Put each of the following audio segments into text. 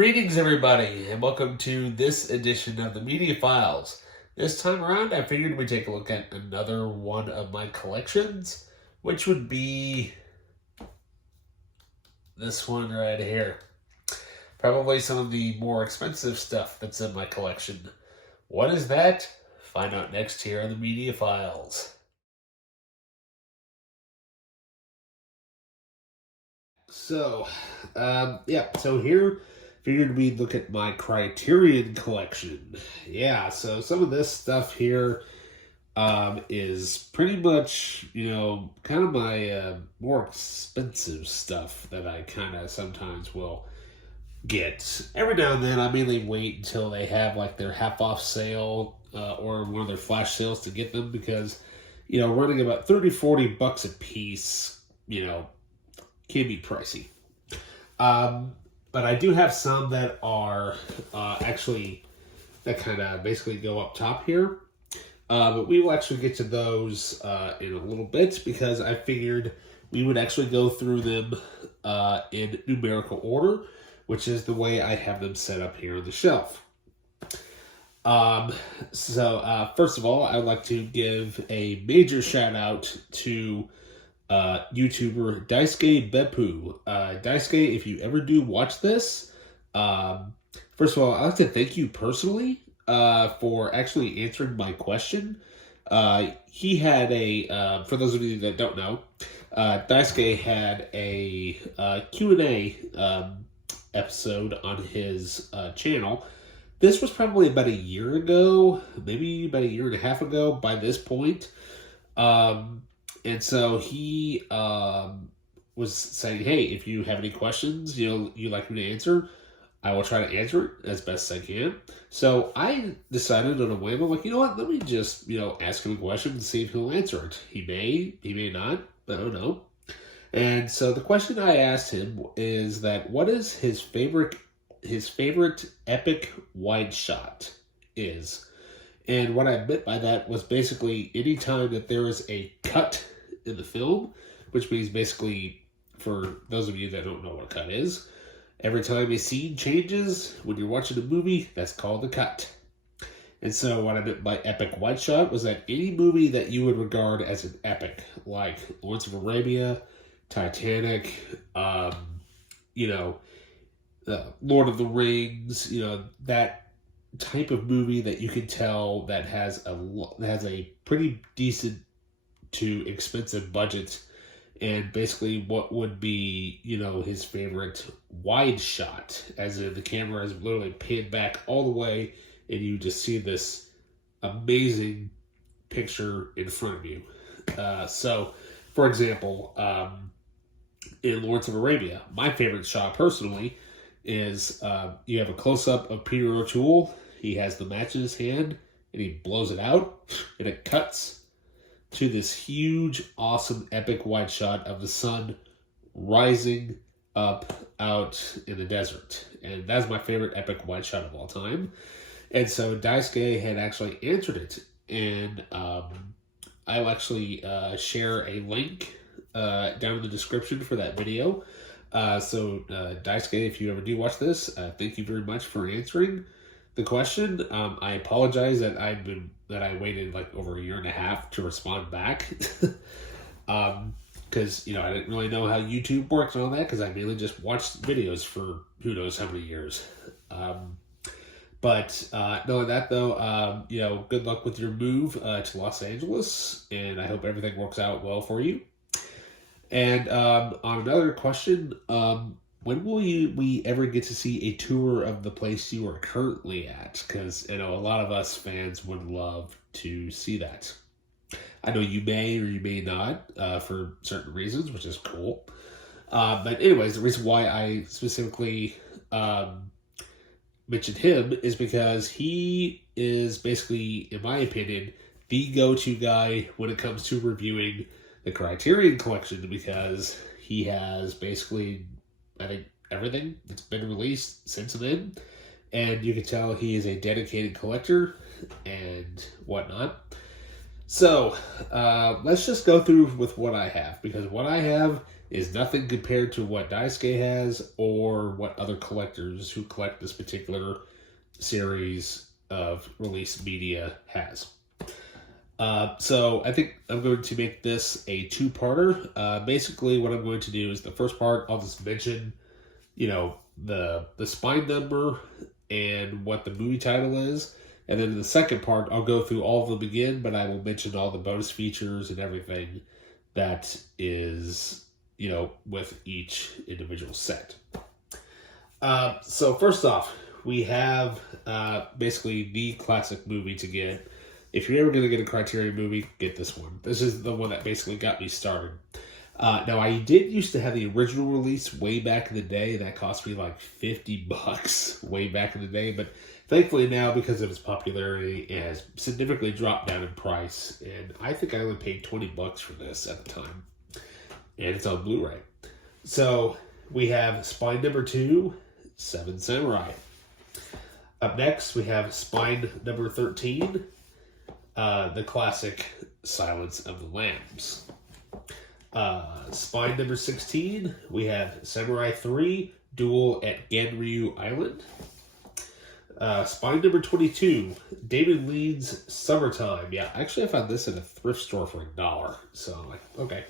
Greetings, everybody, and welcome to this edition of the Media Files. This time around, I figured we'd take a look at another one of my collections, which would be this one right here. Probably some of the more expensive stuff that's in my collection. What is that? Find out next here on the Media Files. So here, figured we'd look at my Criterion collection. Yeah, so some of this stuff here is pretty much, kind of my more expensive stuff that I kind of sometimes will get. Every now and then, I mainly wait until they have like their half-off sale or one of their flash sales to get them because, running about $30-40 a piece, can be pricey. But I do have some that are that kind of basically go up top here. But we will actually get to those in a little bit because I figured we would actually go through them in numerical order, which is the way I have them set up here on the shelf. First of all, I would like to give a major shout out to YouTuber Daisuke Beppu. Daisuke, if you ever do watch this, first of all, I'd like to thank you personally for actually answering my question. He had for those of you that don't know, Daisuke had a Q&A episode on his channel. This was probably about a year ago, maybe about a year and a half ago by this point. And so he was saying, hey, if you have any questions, you'd like me to answer, I will try to answer it as best as I can. So I decided on a whim, I'm like, you know what, let me just, ask him a question and see if he'll answer it. He may not, I don't know. And so the question I asked him is that what is his favorite epic wide shot is. And what I meant by that was basically any time that there is a cut in the film, which means basically, for those of you that don't know what a cut is, every time a scene changes when you're watching a movie, that's called a cut. And so what I meant by epic wide shot was that any movie that you would regard as an epic, like Lawrence of Arabia, Titanic, Lord of the Rings, that type of movie that you can tell that has a pretty decent to expensive budget, and basically what would be his favorite wide shot, as in the camera is literally panned back all the way and you just see this amazing picture in front of you. So for example, in Lawrence of Arabia, my favorite shot personally is you have a close-up of Peter O'Toole. He has the match in his hand, and he blows it out, and it cuts to this huge, awesome, epic wide shot of the sun rising up out in the desert. And that's my favorite epic wide shot of all time. And so Daisuke had actually answered it, and I'll actually share a link down in the description for that video. So Daisuke, if you ever do watch this, thank you very much for answering the question. I apologize that I waited like over a year and a half to respond back. Because, I didn't really know how YouTube works and all that, because I mainly just watched videos for who knows how many years. But knowing that though, good luck with your move to Los Angeles, and I hope everything works out well for you. And on another question, when will we ever get to see a tour of the place you are currently at? Because, a lot of us fans would love to see that. I know you may or you may not for certain reasons, which is cool. But anyways, the reason why I specifically mentioned him is because he is basically, in my opinion, the go-to guy when it comes to reviewing the Criterion collection, because he has basically, I think, everything that's been released since then, and you can tell he is a dedicated collector and whatnot. So let's just go through with what I have, because what I have is nothing compared to what Daisuke has or what other collectors who collect this particular series of release media has. So I think I'm going to make this a two-parter. Basically, what I'm going to do is the first part, I'll just mention, the spine number and what the movie title is. And then in the second part, I'll go through all of them again, but I will mention all the bonus features and everything that is, with each individual set. So first off, we have basically the classic movie to get. If you're ever going to get a Criterion movie, get this one. This is the one that basically got me started. Now, I did used to have the original release way back in the day. That cost me like $50 way back in the day. But thankfully now, because of its popularity, it has significantly dropped down in price. And I think I only paid $20 for this at the time. And it's on Blu-ray. So we have spine number 2, Seven Samurai. Up next, we have spine number 13, the classic Silence of the Lambs. Spine number 16, we have Samurai 3, Duel at Ganryu Island. Spine number 22, David Lean's Summertime. Yeah, actually I found this in a thrift store for $1. So I'm like, okay.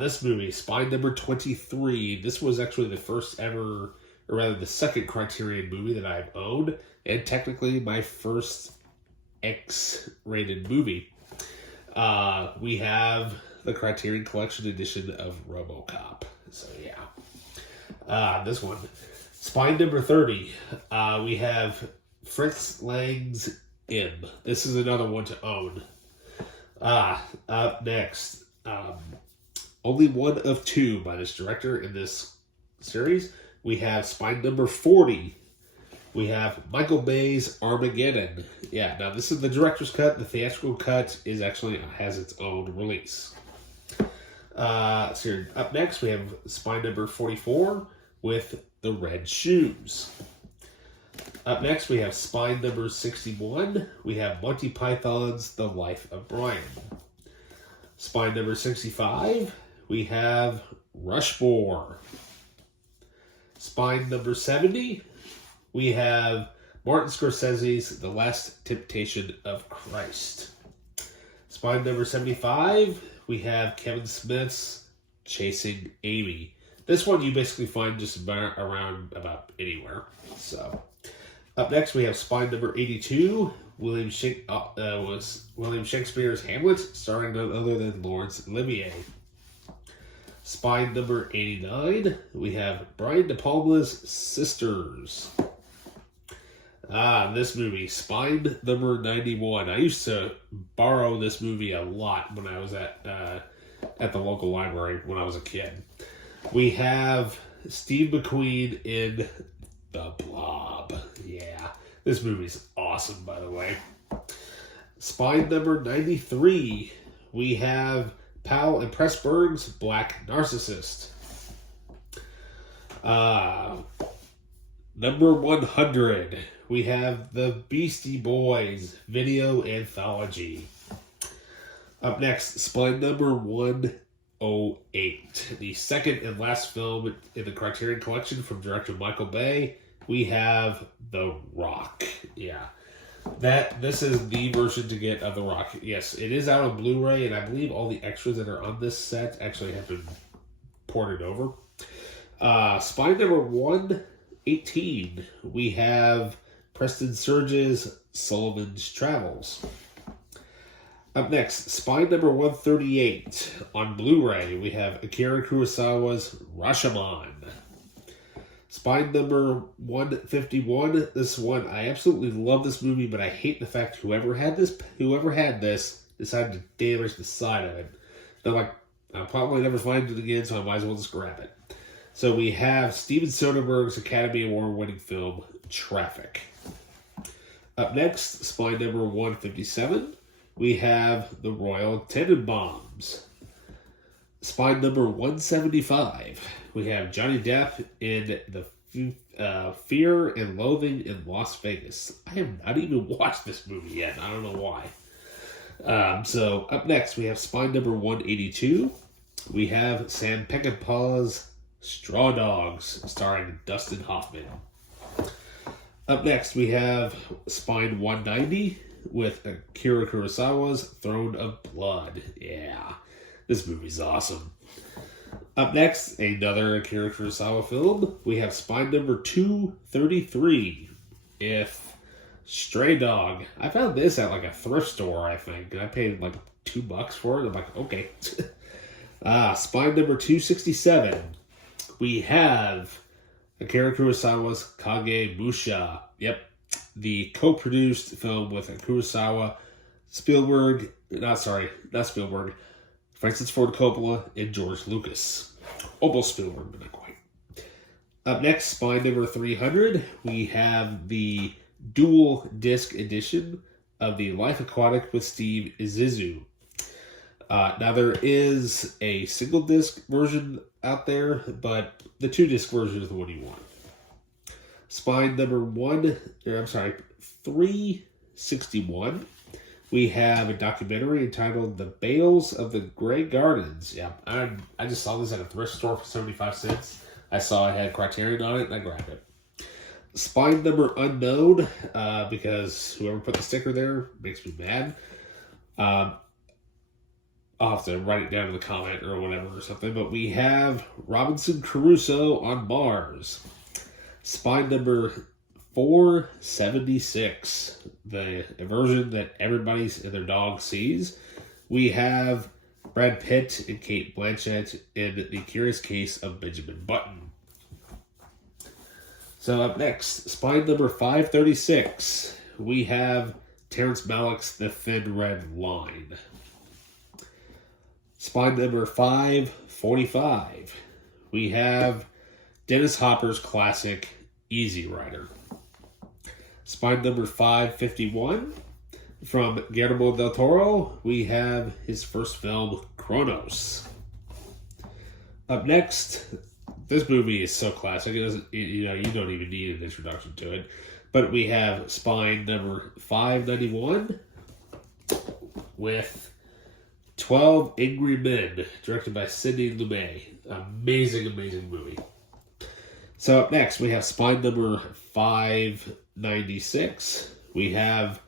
This movie, spine number 23. This was actually the first ever, or rather the second Criterion movie that I've owned, and technically my first X-rated movie. We have the Criterion Collection edition of RoboCop. So yeah. This one. Spine number 30. We have Fritz Lang's M. This is another one to own. Up next. Only one of two by this director in this series. We have spine number 40. We have Michael Bay's Armageddon. Yeah, now this is the director's cut. The theatrical cut is actually has its own release. So up next, we have spine number 44 with The Red Shoes. Up next, we have spine number 61. We have Monty Python's The Life of Brian. Spine number 65, we have Rushmore. Spine number 70, we have Martin Scorsese's The Last Temptation of Christ. Spine number 75, we have Kevin Smith's Chasing Amy. This one you basically find just around about anywhere. So, up next we have spine number 82, William Shakespeare's Hamlet, starring none other than Laurence Olivier. Spine number 89, we have Brian De Palma's Sisters. This movie, spine number 91. I used to borrow this movie a lot when I was at the local library when I was a kid. We have Steve McQueen in The Blob. Yeah, this movie's awesome, by the way. Spine number 93, we have Powell and Pressburg's Black Narcissist. Number 100, we have the Beastie Boys video anthology. Up next, spine number 108, the second and last film in the Criterion Collection from director Michael Bay. We have The Rock. Yeah. This is the version to get of The Rock. Yes, it is out on Blu-ray, and I believe all the extras that are on this set actually have been ported over. Spine number 118, we have Preston Sturges' Sullivan's Travels. Up next, spine number 138, on Blu-ray, we have Akira Kurosawa's Rashomon. Spine number 151, this one, I absolutely love this movie, but I hate the fact whoever had this decided to damage the side of it. They're like, I'll probably never find it again, so I might as well just grab it. So we have Steven Soderbergh's Academy Award-winning film, Traffic. Up next, spine number 157, we have The Royal Tenenbaums. Spine number 175, we have Johnny Depp in the Fear and Loathing in Las Vegas. I have not even watched this movie yet. I don't know why. So up next, we have spine number 182, we have Sam Peckinpah's Straw Dogs, starring Dustin Hoffman. Up next, we have Spine 190 with Akira Kurosawa's Throne of Blood. Yeah, this movie's awesome. Up next, another Akira Kurosawa film. We have Spine number 233 with Stray Dog. I found this at like a thrift store, I think, and I paid like $2 for it. I'm like, okay. Spine number 267. We have Akira Kurosawa's Kage Musha. Yep, the co-produced film with Kurosawa, not Spielberg, Francis Ford Coppola, and George Lucas. Almost Spielberg, but not quite. Up next, Spine number 300, we have the dual disc edition of The Life Aquatic with Steve Zissou. Now, there is a single disc version out there, but the 2-disc version is the one you want. Spine number 361. We have a documentary entitled The Bales of the Grey Gardens. Yeah, I just saw this at a thrift store for 75 cents. I saw it had Criterion on it, and I grabbed it. Spine number unknown, because whoever put the sticker there makes me mad. I'll have to write it down in the comment or whatever or something. But we have Robinson Crusoe on Mars. Spine number 476, the version that everybody and their dog sees. We have Brad Pitt and Kate Blanchett in The Curious Case of Benjamin Button. So up next, Spine number 536, we have Terrence Malick's The Thin Red Line. Spine number 545, we have Dennis Hopper's classic Easy Rider. Spine number 551, from Guillermo del Toro, we have his first film, Kronos. Up next, this movie is so classic, you don't even need an introduction to it. But we have Spine number 591 with 12 Angry Men, directed by Sidney Lumet. Amazing, amazing movie. So up next, we have Spine number 596. We have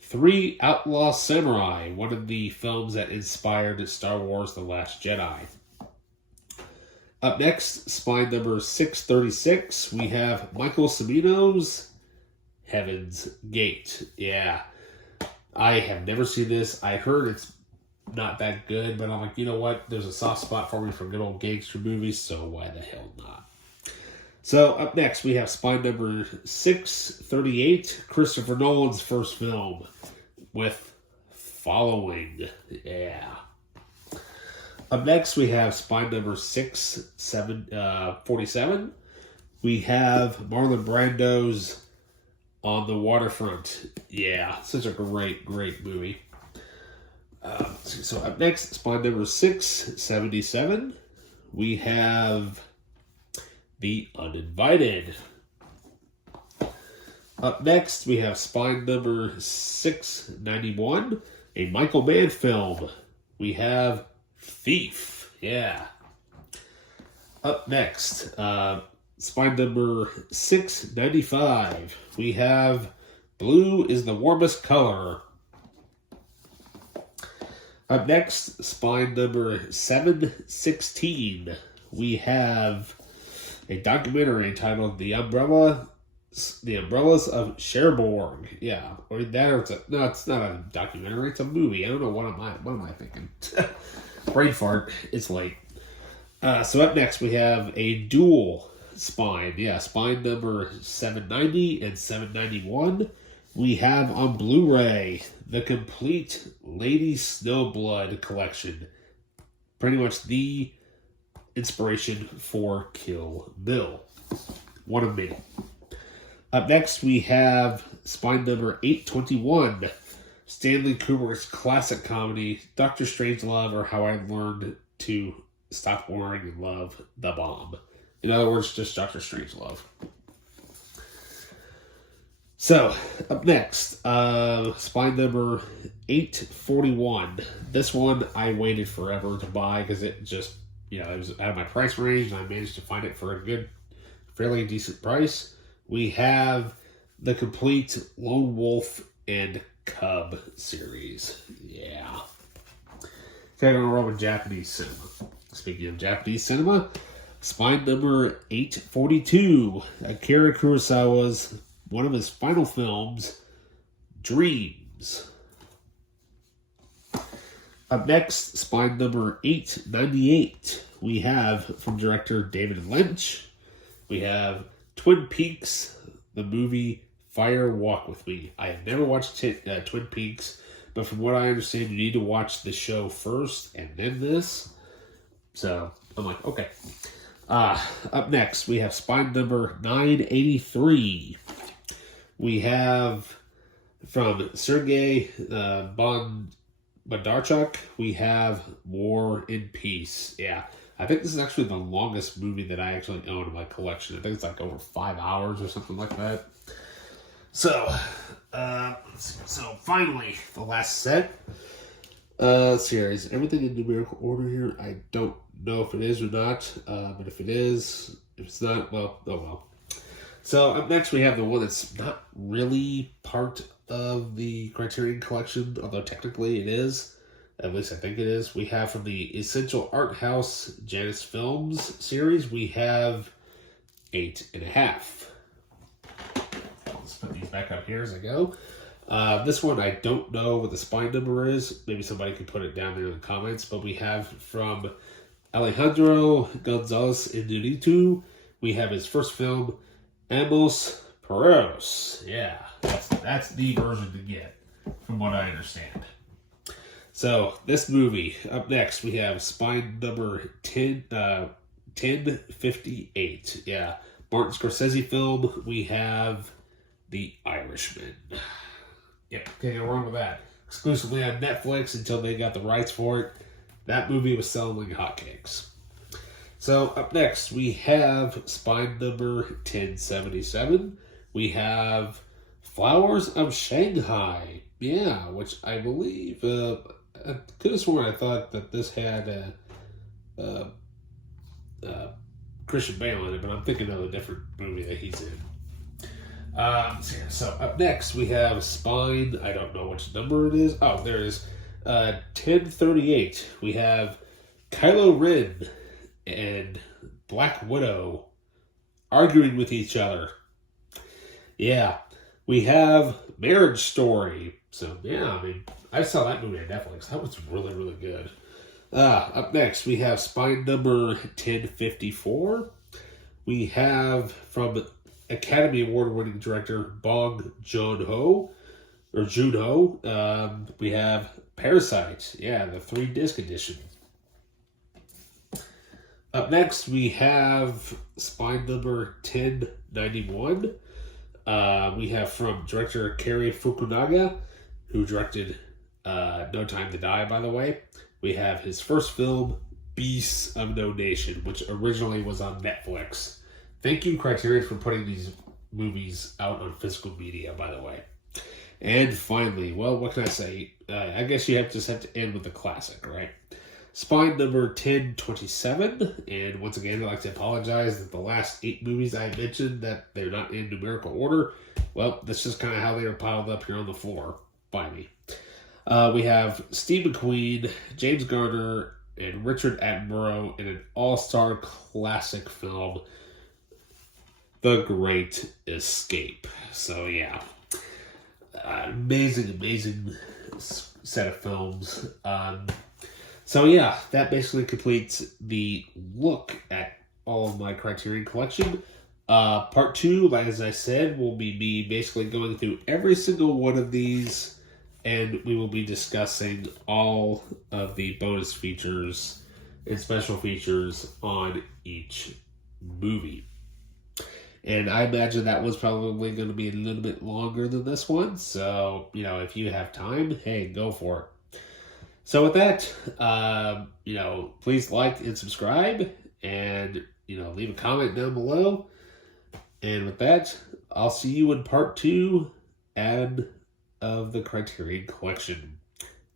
3 Outlaw Samurai, one of the films that inspired Star Wars The Last Jedi. Up next, Spine number 636, we have Michael Cimino's Heaven's Gate. Yeah, I have never seen this. I heard it's not that good, but I'm like, you know what? There's a soft spot for me for good old gangster movies, so why the hell not? So up next, we have Spine number 638, Christopher Nolan's first film with Following. Yeah. Up next, we have Spine number 47. We have Marlon Brando's On the Waterfront. Yeah, such a great, great movie. So up next, Spine number 677. We have The Uninvited. Up next, we have Spine number 691, a Michael Mann film. We have Thief. Yeah. Up next, Spine number 695, we have Blue is the Warmest Color. Up next, Spine number 716, we have a documentary entitled The Umbrellas of Cherbourg. Yeah, or that, or it's not a documentary, it's a movie. I don't know, what am I thinking? Brain fart, it's late. So up next, we have a dual spine. Yeah, Spine number 790 and 791. We have on Blu-ray the complete Lady Snowblood collection. Pretty much the inspiration for Kill Bill. One of many. Up next, we have Spine number 821, Stanley Kubrick's classic comedy, Dr. Strangelove, or How I Learned to Stop Worrying and Love the Bomb. In other words, just Dr. Strangelove. So, up next, Spine number 841. This one I waited forever to buy because it just it was out of my price range, and I managed to find it for a good, fairly decent price. We have the complete Lone Wolf and Cub series. Yeah. Okay, I'm going to roll with Japanese cinema. Speaking of Japanese cinema, spine number 842, Akira Kurosawa's one of his final films, Dreams. Up next, spine number 898, we have from director David Lynch, we have Twin Peaks, the movie Fire Walk With Me. I have never watched Twin Peaks, but from what I understand, you need to watch the show first and then this. So I'm like, okay. Up next, we have spine number 983. We have from Sergei Bondarchuk, we have War and Peace. Yeah, I think this is actually the longest movie that I actually own in my collection. I think it's like over 5 hours or something like that. So, so finally, the last set. Series. Everything in numerical order here. I don't know if it is or not, but if it is, if it's not, well, oh well. So up next we have the one that's not really part of the Criterion collection, although technically it is. At least I think it is. We have from the Essential Art House Janus Films series, we have 8.5. Let's put these back up here as I go. This one, I don't know what the spine number is. Maybe somebody can put it down there in the comments. But we have from Alejandro Gonzalez Inarritu, we have his first film, Amos Perros. Yeah, that's the version to get, from what I understand. So, this movie, up next, we have spine number 1058. Yeah, Martin Scorsese film, we have The Irishman. Yep, can't go wrong with that. Exclusively on Netflix until they got the rights for it. That movie was selling like hotcakes. So, up next, we have spine number 1077. We have Flowers of Shanghai. Yeah, which I believe, I could have sworn I thought that this had Christian Bale in it, but I'm thinking of a different movie that he's in. So up next we have spine, I don't know which number it is. Oh, there it is. 1038. We have Kylo Ren and Black Widow arguing with each other. Yeah. We have Marriage Story. So yeah, I mean, I saw that movie on Netflix. That was really, really good. Up next we have spine number 1054. We have from Academy Award-winning director Bong Joon-ho, we have Parasite, yeah, the 3-disc edition. Up next, we have spine number 1091. We have from director Cary Fukunaga, who directed No Time to Die, by the way. We have his first film, Beasts of No Nation, which originally was on Netflix. Thank you, Criterion, for putting these movies out on physical media, by the way. And finally, well, what can I say? I guess you just have to end with the classic, right? Spine number 1027. And once again, I'd like to apologize that the last 8 movies I mentioned, that they're not in numerical order. Well, that's just kind of how they are piled up here on the floor by me. We have Steve McQueen, James Garner, and Richard Attenborough in an all-star classic film, The Great Escape. So yeah, amazing set of films. So yeah, that basically completes the look at all of my Criterion collection. Part 2, like as I said, will be me basically going through every single one of these, and we will be discussing all of the bonus features and special features on each movie. And I imagine that was probably going to be a little bit longer than this one. So, if you have time, hey, go for it. So with that, please like and subscribe and, leave a comment down below. And with that, I'll see you in part 2 of the Criterion collection.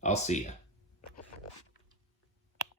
I'll see ya.